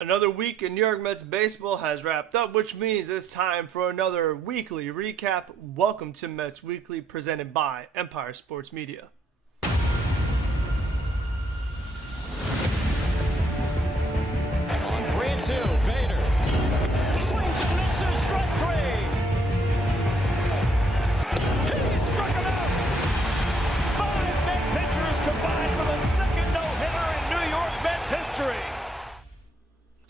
Another week in New York Mets baseball has wrapped up, which means it's time for another weekly recap. Welcome to Mets Weekly, presented by Empire Sports Media. On 3-2, Vader swings and misses, strike three. He struck him out. 5 Met pitchers combined for the second no-hitter in New York Mets history.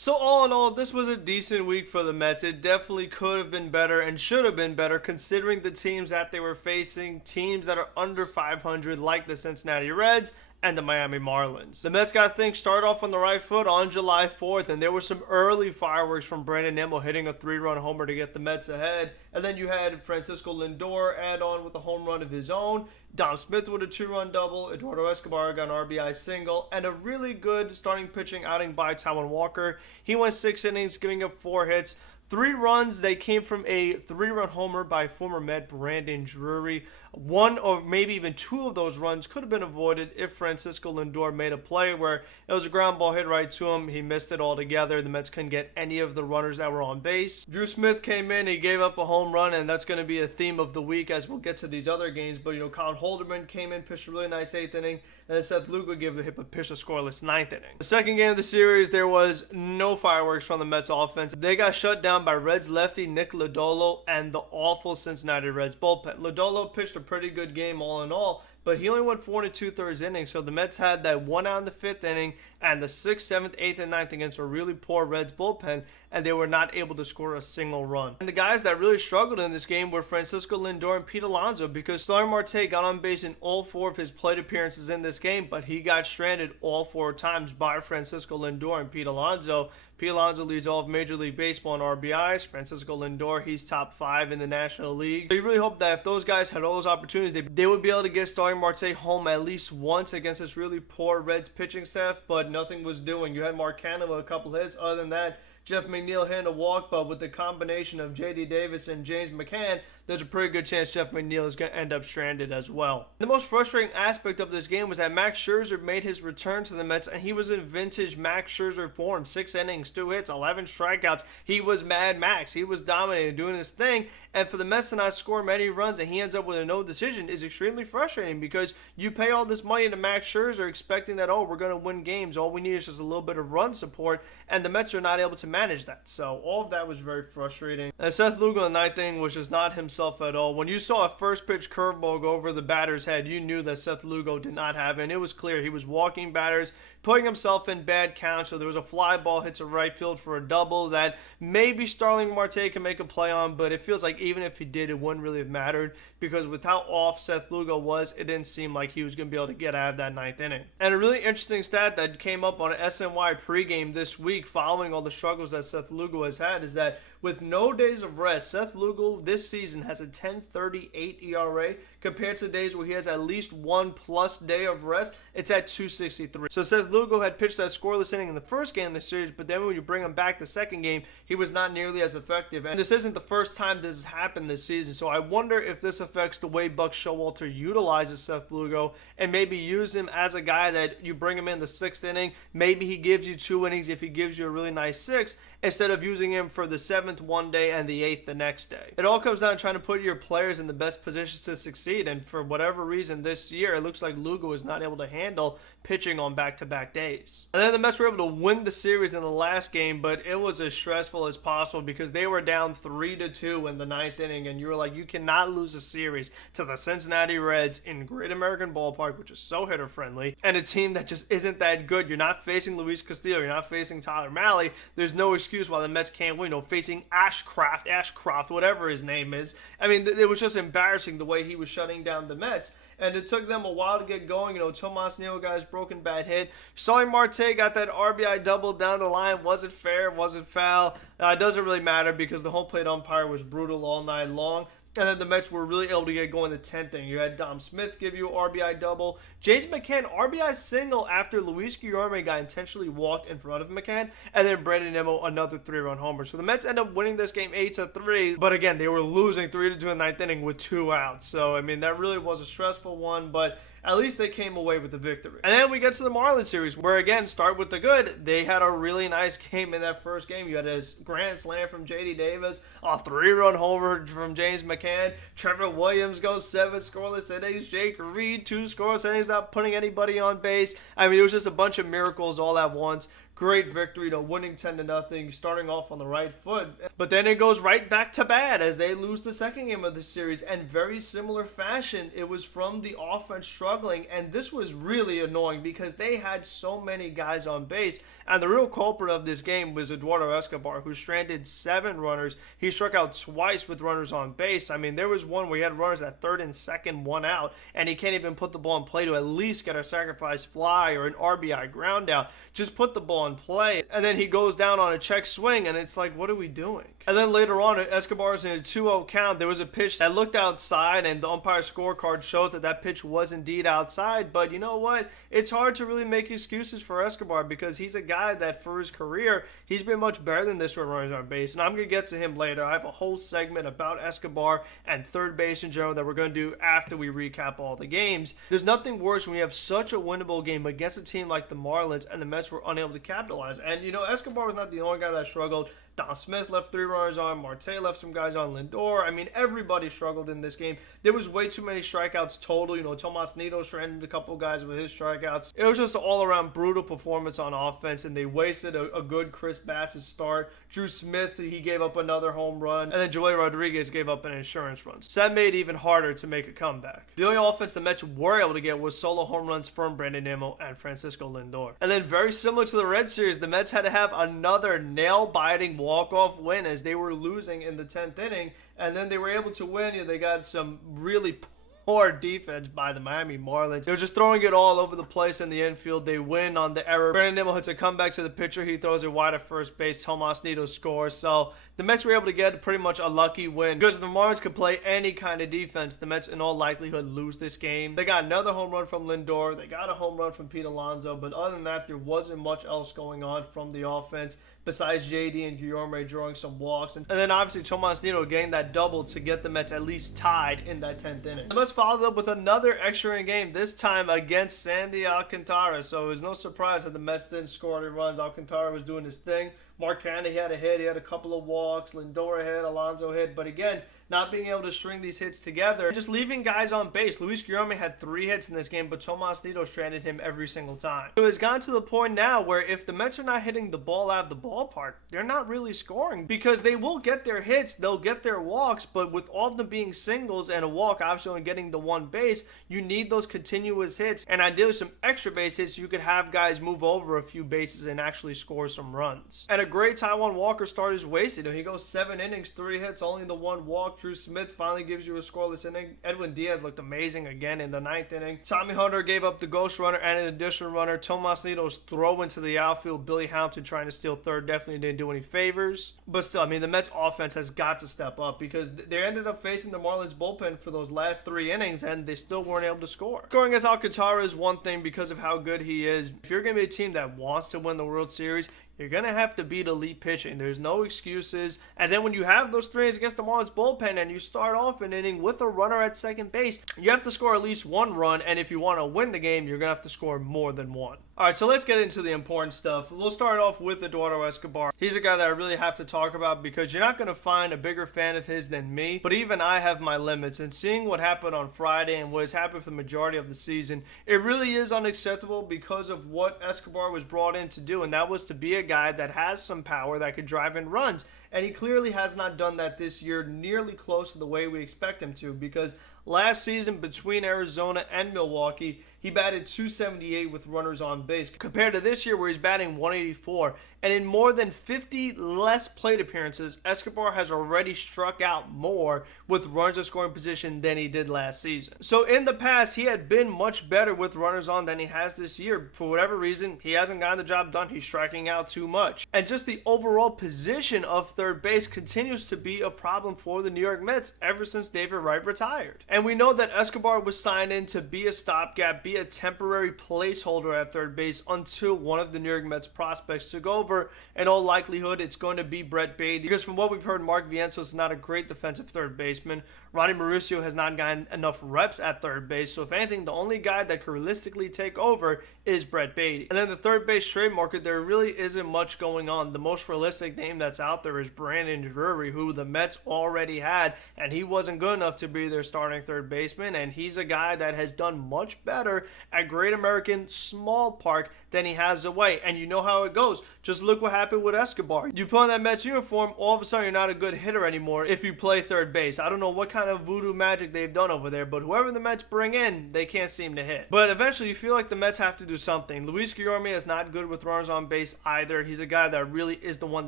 So all in all, this was a decent week for the Mets. It definitely could have been better and should have been better considering the teams that they were facing, teams that are under 500 like the Cincinnati Reds and the Miami Marlins. The Mets got things started off on the right foot on July 4th, and there were some early fireworks from Brandon Nimmo hitting a 3-run homer to get the Mets ahead. And then you had Francisco Lindor add on with a home run of his own, Dom Smith with a 2-run double, Eduardo Escobar got an RBI single, and a really good starting pitching outing by Taijuan Walker. He went 6 innings, giving up 4 hits. 3 runs, they came from a 3-run homer by former Met Brandon Drury. 1 or maybe even 2 of those runs could have been avoided if Francisco Lindor made a play where it was a ground ball hit right to him. He missed it altogether. The Mets couldn't get any of the runners that were on base. Drew Smith came in, he gave up a home run, and that's going to be a theme of the week as we'll get to these other games. But, Colin Holderman came in, pitched a really nice 8th inning, and then Seth Lugo gave a pitch a scoreless 9th inning. The second game of the series, there was no fireworks from the Mets offense. They got shut down by Reds lefty Nick Lodolo and the awful Cincinnati Reds bullpen. Lodolo pitched a pretty good game all in all, but he only went 4 2/3 innings, so the Mets had that 1 out in the 5th inning and the 6th, 7th, 8th, and 9th against a really poor Reds bullpen, and they were not able to score a single run. And the guys that really struggled in this game were Francisco Lindor and Pete Alonso, because Starling Marte got on base in all 4 of his plate appearances in this game, but he got stranded all 4 times by Francisco Lindor and Pete Alonso. Pete Alonso leads all of Major League Baseball in RBIs. Francisco Lindor, he's top 5 in the National League. So you really hope that if those guys had all those opportunities, they would be able to get Starling Marte home at least once against this really poor Reds pitching staff, but nothing was doing. You had Marcano with a couple hits. Other than that, Jeff McNeil hitting a walk, but with the combination of J.D. Davis and James McCann, there's a pretty good chance Jeff McNeil is going to end up stranded as well. The most frustrating aspect of this game was that Max Scherzer made his return to the Mets, and he was in vintage Max Scherzer form. 6 innings, 2 hits, 11 strikeouts. He was Mad Max. He was dominating, doing his thing, and for the Mets to not score many runs and he ends up with a no decision is extremely frustrating, because you pay all this money to Max Scherzer expecting that, oh, we're going to win games. All we need is just a little bit of run support, and the Mets are not able to manage that. So all of that was very frustrating. And Seth Lugo in the 9th inning was just not himself at all. When you saw a first pitch curveball go over the batter's head, you knew that Seth Lugo did not have it, and it was clear he was walking batters, putting himself in bad counts. So there was a fly ball hit to right field for a double that maybe Starling Marte can make a play on, but it feels like even if he did, it wouldn't really have mattered, because with how off Seth Lugo was, it didn't seem like he was going to be able to get out of that 9th inning. And a really interesting stat that came up on an SNY pregame this week following all the struggles that Seth Lugo has had is that with no days of rest, Seth Lugo this season has a 10.38 ERA compared to days where he has at least 1+ day of rest. It's at 2.63. So Seth Lugo had pitched that scoreless inning in the first game of the series, but then when you bring him back the second game, he was not nearly as effective. And this isn't the first time this has happened this season, so I wonder if this affects the way Buck Showalter utilizes Seth Lugo, and maybe use him as a guy that you bring him in the 6th inning. Maybe he gives you 2 innings if he gives you a really nice 6th, instead of using him for the 7th one day and the 8th the next day. It all comes down to trying to put your players in the best positions to succeed, and for whatever reason this year, it looks like Lugo is not able to handle pitching on back-to-back days. And then the Mets were able to win the series in the last game, but it was as stressful as possible because they were down 3-2 in the 9th inning, and you were like, you cannot lose a series to the Cincinnati Reds in Great American Ballpark, which is so hitter-friendly, and a team that just isn't that good. You're not facing Luis Castillo, you're not facing Tyler Mahle. There's no excuse why the Mets can't win. Facing Ashcraft, whatever his name is. I mean, it was just embarrassing the way he was shutting down the Mets. And it took them a while to get going. Tomas Neal got his broken bat hit. Starling Marte got that RBI double down the line. Was it fair? Was it foul? It doesn't really matter because the home plate umpire was brutal all night long. And then the Mets were really able to get going the 10th inning. You had Dom Smith give you an RBI double. James McCann, RBI single after Luis Guillorme got intentionally walked in front of McCann. And then Brandon Nimmo, another 3-run homer. So the Mets end up winning this game 8-3. But again, they were losing 3-2 in the 9th inning with 2 outs. So, I mean, that really was a stressful one. But at least they came away with the victory. And then we get to the Marlins series, where again, start with the good. They had a really nice game in that first game. You had a grand slam from J.D. Davis, a 3-run homer from James McCann. Trevor Williams goes 7 scoreless innings. Jake Reed 2 scoreless innings, not putting anybody on base. I mean, it was just a bunch of miracles all at once. Great victory, winning 10-0, starting off on the right foot. But then it goes right back to bad as they lose the second game of the series. And very similar fashion, it was from the offense struggling. And this was really annoying because they had so many guys on base. And the real culprit of this game was Eduardo Escobar, who stranded 7 runners. He struck out twice with runners on base. I mean, there was one where he had runners at third and second, 1 out, and he can't even put the ball in play to at least get a sacrifice fly or an RBI ground out. Just put the ball in play. And then he goes down on a check swing, and it's like, what are we doing? And then later on, Escobar's in a 2-0 count. There was a pitch that looked outside, and the umpire scorecard shows that that pitch was indeed outside. But you know what? It's hard to really make excuses for Escobar because he's a guy that for his career, he's been much better than this with runners on base. And I'm going to get to him later. I have a whole segment about Escobar and third base in general that we're going to do after we recap all the games. There's nothing worse when you have such a winnable game against a team like the Marlins and the Mets were unable to capitalize. And, Escobar was not the only guy that struggled. Don Smith left 3 runners on. Marte left some guys on. Lindor. I mean, everybody struggled in this game. There was way too many strikeouts total. Tomas Nido stranded a couple guys with his strikeouts. It was just an all-around brutal performance on offense, and they wasted a good Chris Bassett start. Drew Smith, he gave up another home run, and then Joey Rodriguez gave up an insurance run. So that made it even harder to make a comeback. The only offense the Mets were able to get was solo home runs from Brandon Nimmo and Francisco Lindor. And then very similar to the Red Series, the Mets had to have another nail-biting walk-off win as they were losing in the 10th inning, and then they were able to win. They got some really poor defense by the Miami Marlins. They were just throwing it all over the place in the infield. They win on the error. Brandon Nimmo hits a comeback to the pitcher. He throws it wide at first base. Tomas Nido scores. So the Mets were able to get pretty much a lucky win because if the Marlins could play any kind of defense, the Mets in all likelihood lose this game. They got another home run from Lindor. They got a home run from Pete Alonso. But other than that, there wasn't much else going on from the offense besides JD and Guillorme drawing some walks. And then obviously Tomas Nido getting that double to get the Mets at least tied in that 10th inning. The Mets followed up with another extra inning game, this time against Sandy Alcantara. So it was no surprise that the Mets didn't score any runs. Alcantara was doing his thing. Mark Candy had a hit. He had a couple of walks. Lindor hit. Alonso hit. But again, not being able to string these hits together, just leaving guys on base. Luis Guillorme had 3 hits in this game, but Tomas Nido stranded him every single time. So it's gotten to the point now where if the Mets are not hitting the ball out of the ballpark, they're not really scoring because they will get their hits, they'll get their walks, but with all of them being singles and a walk, obviously only getting the 1 base, you need those continuous hits and ideally some extra base hits so you could have guys move over a few bases and actually score some runs. And a great Taijuan Walker start is wasted. He goes 7 innings, 3 hits, only the 1 walk. Drew Smith finally gives you a scoreless inning. Edwin Diaz looked amazing again in the 9th inning. Tommy Hunter gave up the ghost runner and an additional runner. Tomas Nido's throw into the outfield. Billy Hamilton trying to steal third definitely didn't do any favors. But still, I mean, the Mets offense has got to step up because they ended up facing the Marlins bullpen for those last 3 innings and they still weren't able to score. Scoring against Alcantara is one thing because of how good he is. If you're going to be a team that wants to win the World Series, you're going to have to beat elite pitching. There's no excuses. And then when you have those 3 innings against the Marlins bullpen and you start off an inning with a runner at second base, you have to score at least 1 run. And if you want to win the game, you're going to have to score more than 1. All right, so let's get into the important stuff. We'll start off with Eduardo Escobar. He's a guy that I really have to talk about because you're not going to find a bigger fan of his than me. But even I have my limits. And seeing what happened on Friday and what has happened for the majority of the season, it really is unacceptable because of what Escobar was brought in to do. And that was to be a guy that has some power that could drive in runs. And he clearly has not done that this year nearly close to the way we expect him to because last season between Arizona and Milwaukee, he batted .278 with runners on base compared to this year where he's batting .184. And in more than 50 less plate appearances, Escobar has already struck out more with runners in scoring position than he did last season. So in the past, he had been much better with runners on than he has this year. For whatever reason, he hasn't gotten the job done. He's striking out too much. And just the overall position of third base continues to be a problem for the New York Mets ever since David Wright retired. And we know that Escobar was signed in to be a stopgap, be a temporary placeholder at third base until one of the New York Mets prospects took over. In all likelihood, it's going to be Brett Baty, because from what we've heard, Mark Vientos is not a great defensive third baseman. Ronnie Mauricio has not gotten enough reps at third base, so if anything, the only guy that could realistically take over is Brett Baty. And then the third base trade market, there really isn't much going on. The most realistic name that's out there is Brandon Drury, who the Mets already had, and he wasn't good enough to be their starting third baseman, and he's a guy that has done much better at Great American Small Park than he has away. And you know how it goes. Just look what happened with Escobar. You put on that Mets uniform, all of a sudden you're not a good hitter anymore if you play third base. I don't know what kind of voodoo magic they've done over there, but whoever the Mets bring in, they can't seem to hit. But eventually you feel like the Mets have to do something. Luis Guillorme is not good with runners on base either. He's a guy that really is the one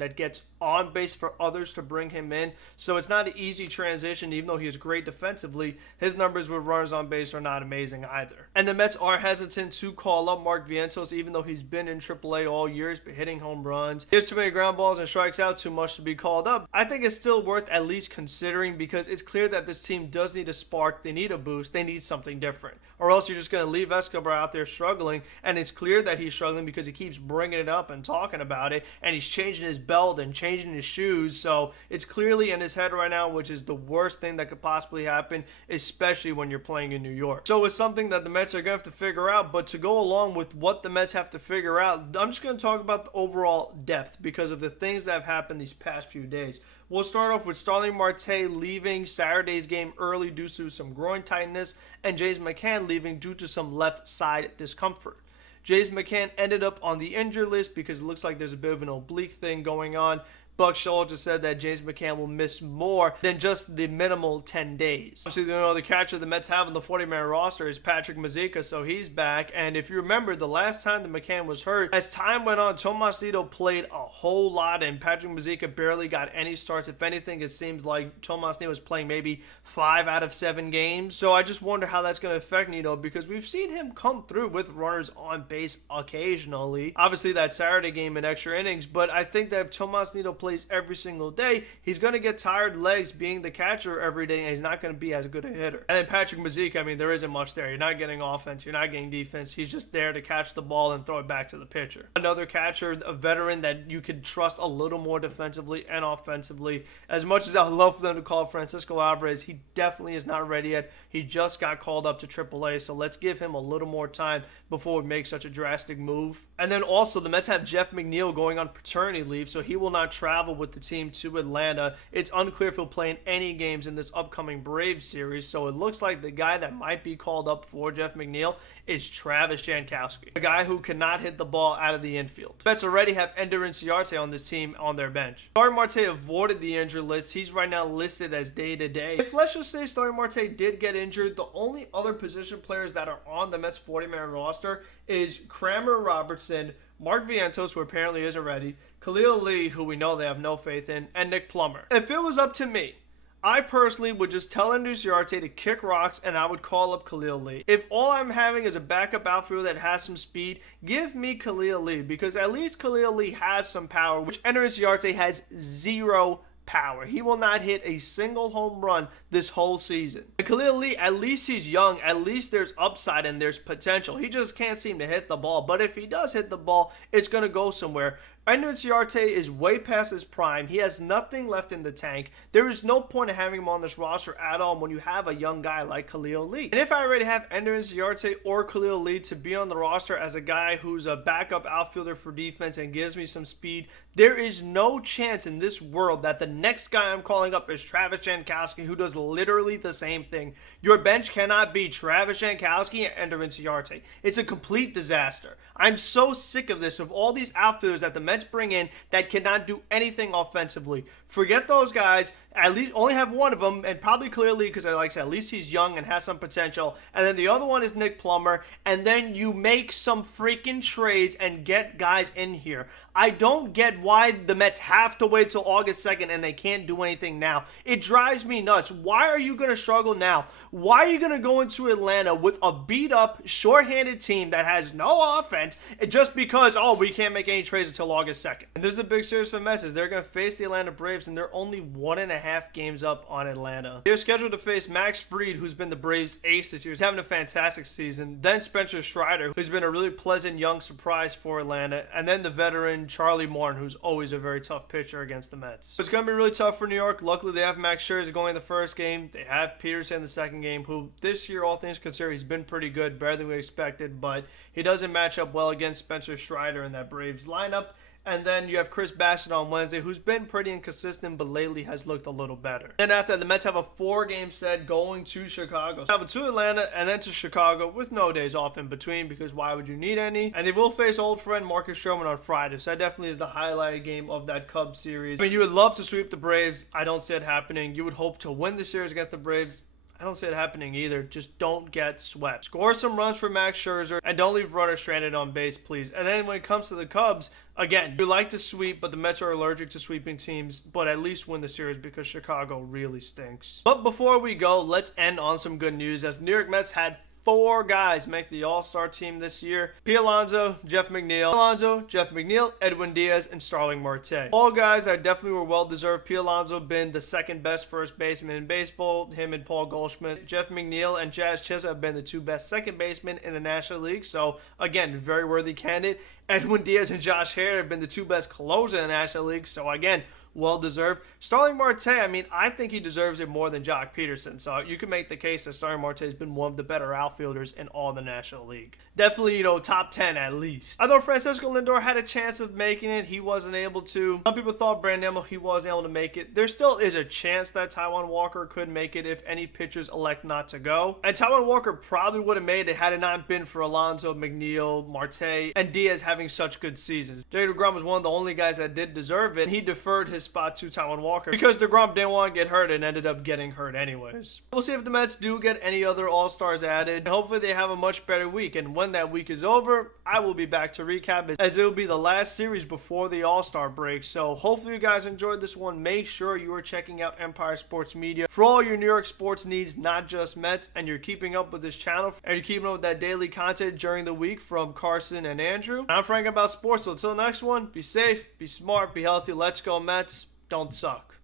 that gets on base for others to bring him in. So it's not an easy transition, even though he is great defensively. His numbers with runners on base are not amazing either. And the Mets are hesitant to call up Mark Vientos, even though he's been in AAA all year. He's been hitting home runs. He has too many ground balls and strikes out too much to be called up. I think it's still worth at least considering, because it's clear that this team does need a spark. They need a boost. They need something different. Or else you're just going to leave Escobar out there struggling, and it's clear that he's struggling because he keeps bringing it up and talking about it, and he's changing his belt and changing his shoes. So it's clearly in his head right now, which is the worst thing that could possibly happen, especially when you're playing in New York. So it's something that the Mets are going to have to figure out. But to go along with what the Mets have to figure out, I'm just going to talk about the overall depth because of the things that have happened these past few days. We'll start off with Starling Marte leaving Saturday's game early due to some groin tightness, and James McCann leaving due to some left side discomfort. James McCann ended up on the injured list because it looks like there's a bit of an oblique thing going on. Buck Showalter just said that James McCann will miss more than just the minimal 10 days. Obviously, the other catcher the Mets have on the 40-man roster is Patrick Mazeika, so he's back. And if you remember, the last time that McCann was hurt, as time went on, Tomasito played a whole lot, and Patrick Mazeika barely got any starts. If anything, it seemed like Tomasito was playing maybe 5 out of 7 games. So I just wonder how that's going to affect Nito, because we've seen him come through with runners on base occasionally. Obviously, that Saturday game in extra innings, but I think that if Tomasito plays every single day, he's going to get tired legs being the catcher every day, and he's not going to be as good a hitter. And then Patrick Mazeika, I mean, there isn't much there. You're not getting offense. You're not getting defense. He's just there to catch the ball and throw it back to the pitcher. Another catcher, a veteran that you could trust a little more defensively and offensively. As much as I'd love for them to call Francisco Alvarez, he definitely is not ready yet. He just got called up to AAA, so let's give him a little more time before we make such a drastic move. And then also, the Mets have Jeff McNeil going on paternity leave, so he will not travel with the team to Atlanta. It's unclear if he'll play in any games in this upcoming Braves series, so it looks like the guy that might be called up for Jeff McNeil is Travis Jankowski, a guy who cannot hit the ball out of the infield. The Mets already have Ender Inciarte on this team on their bench. Starling Marte avoided the injured list. He's right now listed as day-to-day. If let's just say Starling Marte did get injured, the only other position players that are on the Mets 40-man roster is Kramer Robertson, Mark Vientos, who apparently isn't ready, Khalil Lee, who we know they have no faith in, and Nick Plummer. If it was up to me, I personally would just tell Ender Inciarte to kick rocks, and I would call up Khalil Lee. If all I'm having is a backup outfielder that has some speed, give me Khalil Lee, because at least Khalil Lee has some power, which Ender Inciarte has zero power. He will not hit a single home run this whole season. And Khalil Lee, at least he's young. At least there's upside and there's potential. He just can't seem to hit the ball. But if he does hit the ball, it's going to go somewhere. Ender Inciarte is way past his prime. He has nothing left in the tank. There is no point in having him on this roster at all when you have a young guy like Khalil Lee. And if I already have Ender Inciarte or Khalil Lee to be on the roster as a guy who's a backup outfielder for defense and gives me some speed, there is no chance in this world that the next guy I'm calling up is Travis Jankowski, who does literally the same thing. Your bench cannot be Travis Jankowski and Ender Inciarte. It's a complete disaster. I'm so sick of this, of all these outfielders that the Mets bring in that cannot do anything offensively. Forget those guys. At least only have one of them, and probably clearly, because like I said, at least he's young and has some potential. And then the other one is Nick Plummer. And then you make some freaking trades and get guys in here. I don't get why the Mets have to wait till August 2nd and they can't do anything now. It drives me nuts. Why are you going to struggle now? Why are you going to go into Atlanta with a beat-up, short-handed team that has no offense just because, oh, we can't make any trades until August 2nd. And this is a big series for the Mets as they're going to face the Atlanta Braves, and they're only 1.5 games up on Atlanta. They're scheduled to face Max Fried, who's been the Braves' ace this year. He's having a fantastic season. Then Spencer Strider, who's been a really pleasant young surprise for Atlanta. And then the veteran Charlie Morton, who's always a very tough pitcher against the Mets. So it's going to be really tough for New York. Luckily, they have Max Scherzer going in the first game. They have Peterson in the second game, who this year, all things considered, he's been pretty good, better than we expected, but he doesn't match up well against Spencer Strider in that Braves lineup. And then you have Chris Bassett on Wednesday, who's been pretty inconsistent, but lately has looked a little better. Then after that, the Mets have a 4-game set going to Chicago. So have it to Atlanta and then to Chicago with no days off in between, because why would you need any? And they will face old friend Marcus Stroman on Friday. So that definitely is the highlight game of that Cubs series. I mean, you would love to sweep the Braves. I don't see it happening. You would hope to win the series against the Braves. I don't see it happening either. Just don't get swept. Score some runs for Max Scherzer and don't leave runners stranded on base, please. And then when it comes to the Cubs, again, you like to sweep, but the Mets are allergic to sweeping teams, but at least win the series because Chicago really stinks. But before we go, let's end on some good news as New York Mets had 4 guys make the All-Star team this year. Pete Alonso, Jeff McNeil, Edwin Diaz, and Starling Marte. All guys that definitely were well-deserved. Pete Alonso been the second best first baseman in baseball, him and Paul Goldschmidt. Jeff McNeil and Jazz Chisholm have been the 2 best second basemen in the National League, so again, very worthy candidate. Edwin Diaz and Josh Hader have been the 2 best closers in the National League, so again, well-deserved. Starling Marte, I mean, I think he deserves it more than Jock Peterson. So you can make the case that Starling Marte has been one of the better outfielders in all the National League. Definitely, top 10 at least. I thought Francisco Lindor had a chance of making it. He wasn't able to. Some people thought Brandon Nimmo, he wasn't able to make it. There still is a chance that Taijuan Walker could make it if any pitchers elect not to go. And Taijuan Walker probably would have made it had it not been for Alonso, McNeil, Marte, and Diaz having such good seasons. Jacob deGrom was one of the only guys that did deserve it. He deferred his spot to Taijuan Walker because deGrom didn't want to get hurt and ended up getting hurt anyways. We'll see if the Mets do get any other All-Stars added, and hopefully they have a much better week. And when that week is over, I will be back to recap it, as it will be the last series before the All-Star break. So hopefully you guys enjoyed this one. Make sure you are checking out Empire Sports Media for all your New York sports needs, not just Mets, and you're keeping up with this channel and you're keeping up with that daily content during the week from Carson and Andrew. I'm Frank About Sports, so until the next one, be safe, be smart, be healthy. Let's go Mets. Don't suck.